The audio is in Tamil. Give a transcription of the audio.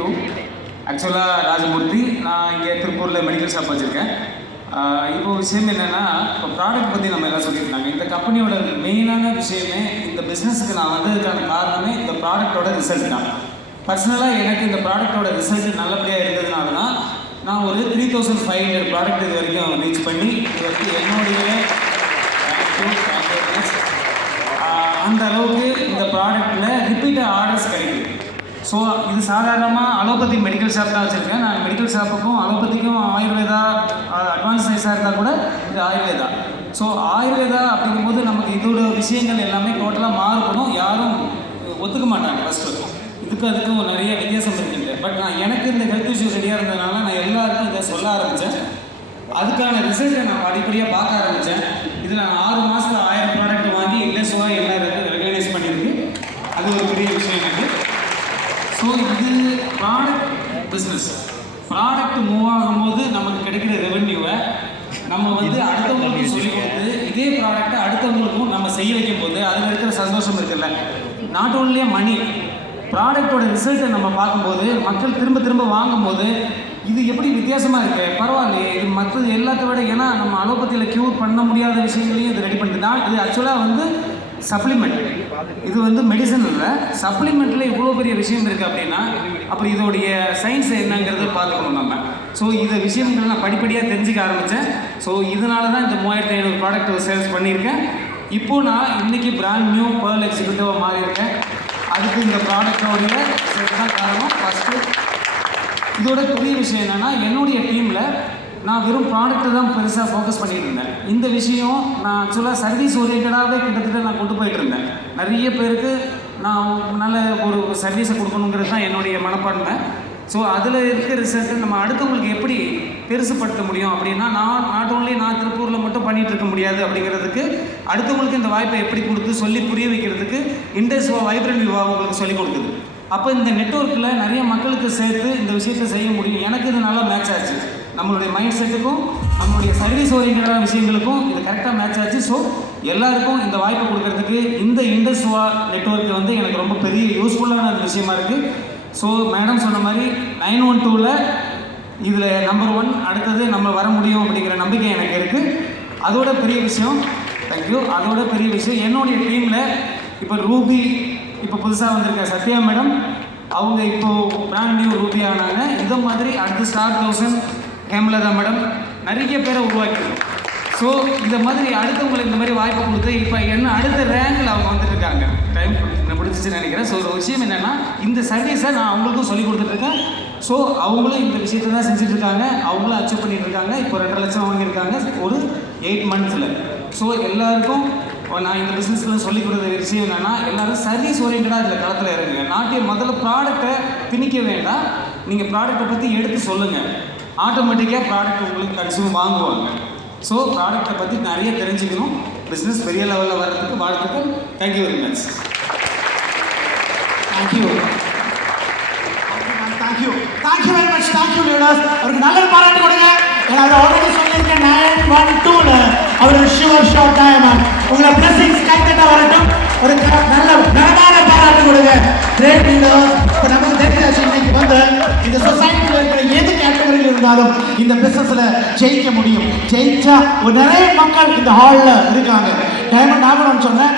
தேங்க்யூ. ஆக்சுவலாக ராஜமூர்த்தி, நான் இங்கே திருப்பூரில் மெடிக்கல் ஷாப் வச்சுருக்கேன். இப்போ விஷயம் என்னென்னா, இப்போ ப்ராடக்ட் பற்றி நம்ம எல்லாம் சொல்லியிருந்தாங்க. இந்த கம்பெனியோட மெயினான விஷயமே, இந்த பிஸ்னஸுக்கு நான் வந்ததுக்கான காரணமே இந்த ப்ராடக்டோட ரிசல்ட் தான். பர்சனலாக எனக்கு இந்த ப்ராடக்டோட ரிசல்ட் நல்லபடியாக இருந்ததுனால தான் நான் ஒரு 3500 ப்ராடக்ட் இது வரைக்கும் ரீச் பண்ணி இது வரைக்கும் என்னுடைய அந்த அளவுக்கு இந்த ப்ராடக்டில் ரிப்பீட்டட் ஆர்டர்ஸ் கிடைக்குது. ஸோ இது சாதாரணமாக அலோபதி மெடிக்கல் ஷாப் தான் வச்சுருக்கேன். நான் மெடிக்கல் ஷாப்புக்கும் அலோபதிக்கும் ஆயுர்வேதா அட்வான்ஸ் சைஸாக இருந்தால் கூட இது ஆயுர்வேதா. ஸோ ஆயுர்வேதா அப்படிங்கும்போது நமக்கு இதோட விஷயங்கள் எல்லாமே டோட்டலாக மாறுபடும். யாரும் ஒத்துக்க மாட்டாங்க ஃபஸ்ட்டு. அதுக்கும் நிறைய வித்தியாசம் இருக்குங்க. பட் எனக்கு இந்த ஹெல்த் இஷ்யூ ரெடியாக இருந்ததுனால நான் எல்லாருக்கும் இதை சொல்ல ஆரம்பித்தேன். அதுக்கான ரிசல்ட்டை நான் படிப்படியாக பார்க்க ஆரம்பித்தேன். இதில் நான் 6 மாதத்தில் 1000 ப்ராடக்ட் வாங்கி இண்டஸ்ட்ரியாக எல்லாருக்கும் ரெகனைஸ் பண்ணியிருக்கு. அது ஒரு பெரிய விஷயம் எனக்கு. ஸோ இது ப்ராடக்ட் பிஸ்னஸ். ப்ராடக்ட் மூவ் ஆகும்போது நமக்கு கிடைக்கிற ரெவென்யூவை நம்ம அடுத்தவங்களுக்கும் சொல்லிக் கொடுத்து இதே ப்ராடக்டை அடுத்தவங்களுக்கும் நம்ம செய்ய வைக்கும் போது அதில் இருக்கிற சந்தோஷம் இருக்குல்ல. நாட் ஓன்லி மணி, ப்ராடக்டோட ரிசல்ட்டை நம்ம பார்க்கும்போது மக்கள் திரும்ப திரும்ப வாங்கும்போது இது எப்படி வித்தியாசமாக இருக்குது, பரவாயில்லையே, இது மற்றது எல்லாத்த விட. ஏன்னா நம்ம அலோபதியில் க்யூர் பண்ண முடியாத விஷயங்களையும் இது ரெடி பண்ணிட்டு தான். இது ஆக்சுவலாக சப்ளிமெண்ட், இது மெடிசன் இல்லை. சப்ளிமெண்ட்டில் இவ்வளோ பெரிய விஷயம் இருக்குது அப்படின்னா அப்புறம் இதோடைய சயின்ஸ் என்னங்கிறது பார்த்துக்கணும் நம்ம. ஸோ இந்த விஷயங்கள் நான் படிப்படியாக தெரிஞ்சுக்க ஆரம்பித்தேன். ஸோ இதனால தான் இந்த 3500 ப்ராடக்ட் சேல்ஸ் பண்ணியிருக்கேன். இப்போது நான் இன்றைக்கி பிராண்ட் நியூ பேர்ல் எக்ஸிக்யூட்டிவாக மாறியிருக்கேன். அதுக்கு இந்த ப்ராடக்டோடைய செட் தான் காரணம். ஃபஸ்ட்டு இதோட பெரிய விஷயம் என்னென்னா, என்னுடைய டீமில் நான் வெறும் ப்ராடக்ட்டை தான் பெருசாக ஃபோக்கஸ் பண்ணிகிட்டு இருந்தேன். இந்த விஷயம் நான் ஆக்சுவலாக சர்வீஸ் ஓரியன்டாகவே கிட்டத்தட்ட நான் கொண்டு போயிட்டு இருந்தேன். நிறைய பேருக்கு நான் நல்ல ஒரு சர்வீஸை கொடுக்கணுங்கிறது தான் என்னுடைய மனப்பான்மை. ஸோ அதில் இருக்க ரிசல்ட்டு நம்ம அடுத்தவங்களுக்கு எப்படி பெருசுப்படுத்த முடியும் அப்படின்னா, நாட் ஓன்லி நான் திருப்பூரில் மட்டும் பண்ணிகிட்டு இருக்க முடியாது அப்படிங்கிறதுக்கு அடுத்தவங்களுக்கு இந்த வாய்ப்பை எப்படி கொடுத்து சொல்லி புரிய வைக்கிறதுக்கு இண்டஸ்ட்ரியா வைப்ரண்ட் வியூவா உங்களுக்கு சொல்லிக் கொடுக்குது. அப்போ இந்த நெட்வொர்க்கில் நிறைய மக்களுக்கு சேர்த்து இந்த விஷயத்தை செய்ய முடியும். எனக்கு இது நல்லா மேட்ச் ஆச்சு. நம்மளுடைய மைண்ட் செட்டுக்கும் நம்மளுடைய சர்வீஸ் ஓரியன்டான விஷயங்களுக்கும் இது கரெக்டாக மேட்ச் ஆச்சு. ஸோ எல்லாருக்கும் இந்த வாய்ப்பை கொடுக்கறதுக்கு இந்த இண்டஸ்ட்ரியா நெட்வொர்க் எனக்கு ரொம்ப பெரிய யூஸ்ஃபுல்லான விஷயமா இருக்குது. ஸோ மேடம் சொன்ன மாதிரி 912ல் இதில் நம்பர் 1 அடுத்தது நம்ம வர முடியும் அப்படிங்கிற நம்பிக்கை எனக்கு இருக்குது. அதோட பெரிய விஷயம், தேங்க்யூ, அதோட பெரிய விஷயம் என்னுடைய டீமில் இப்போ ரூபி, இப்போ புதுசாக வந்திருக்க சத்யா மேடம், அவங்க இப்போது பிராண்ட் நியூ ரூபி ஆனாங்க. இதை மாதிரி அடுத்து ஸ்டார் 1000 ஹேமலதா மேடம் நிறைய பேரை உருவாக்கிடும். ஸோ இதை மாதிரி அடுத்தவங்களுக்கு இந்த மாதிரி வாய்ப்பு கொடுத்து இப்போ என்ன அடுத்த ரேங்கில் அவங்க வந்துட்டுருக்காங்க. டைம் முடிஞ்சிச்சுன்னு நினைக்கிறேன். ஸோ ஒரு விஷயம் என்னென்னா, இந்த சர்வீஸை நான் அவங்களுக்கும் சொல்லி கொடுத்துட்ருக்கேன். ஸோ அவங்களும் இந்த விஷயத்தை தான் செஞ்சுட்ருக்காங்க. அவங்களும் அச்சீவ் பண்ணிகிட்ருக்காங்க. இப்போ 2 லட்சம் வாங்கியிருக்காங்க ஒரு 8 மந்த்ஸில். ஸோ எல்லாருக்கும் நான் இந்த பிஸ்னஸில் சொல்லிக் கொடுத்த விஷயம் என்னென்னா, எல்லோரும் சர்வீஸ் ஓரியன்டாக இதில் களத்தில் இறங்குங்க. முதல்ல ப்ராடக்டை திணிக்க வேண்டாம். நீங்கள் ப்ராடக்டை பற்றி எடுத்து சொல்லுங்கள். ஆட்டோமேட்டிக்காக ப்ராடக்ட் உங்களுக்கு கன்சியூம் வாங்குவாங்க. ஸோ ப்ராடக்டை பற்றி நிறைய தெரிஞ்சுக்கணும். பிஸ்னஸ் பெரிய லெவலில் வர்றதுக்கு வாழ்த்துக்கள். Thank you very much. Thank you very much. Thank you leaders. அவருக்கு நல்ல பாராட்டு கொடுங்க. ஏன்னா அதை ஆல்ரெடி சொல்லியிருக்கேன். 912ல் அவர் ஷுவர் ஷாட் டைமண்ட். உங்களை பிளஸிங்ஸ் கைத்தட்ட வரட்டும். ஒரு நல்ல நலமான பாராட்டு கொடுங்க. Great leaders. இப்போ நமக்கு தெரிஞ்சாச்சு, இன்னைக்கு இந்த சொசைட்டியில் இருக்கிற எது கேட்டகரியில் இருந்தாலும் இந்த பிஸ்னஸில் ஜெயிக்க முடியும். ஜெயிச்சா ஒரு நிறைய மக்கள் இந்த ஹாலில் இருக்காங்க. டைமண்ட் ஆகணும்னு சொன்னேன்.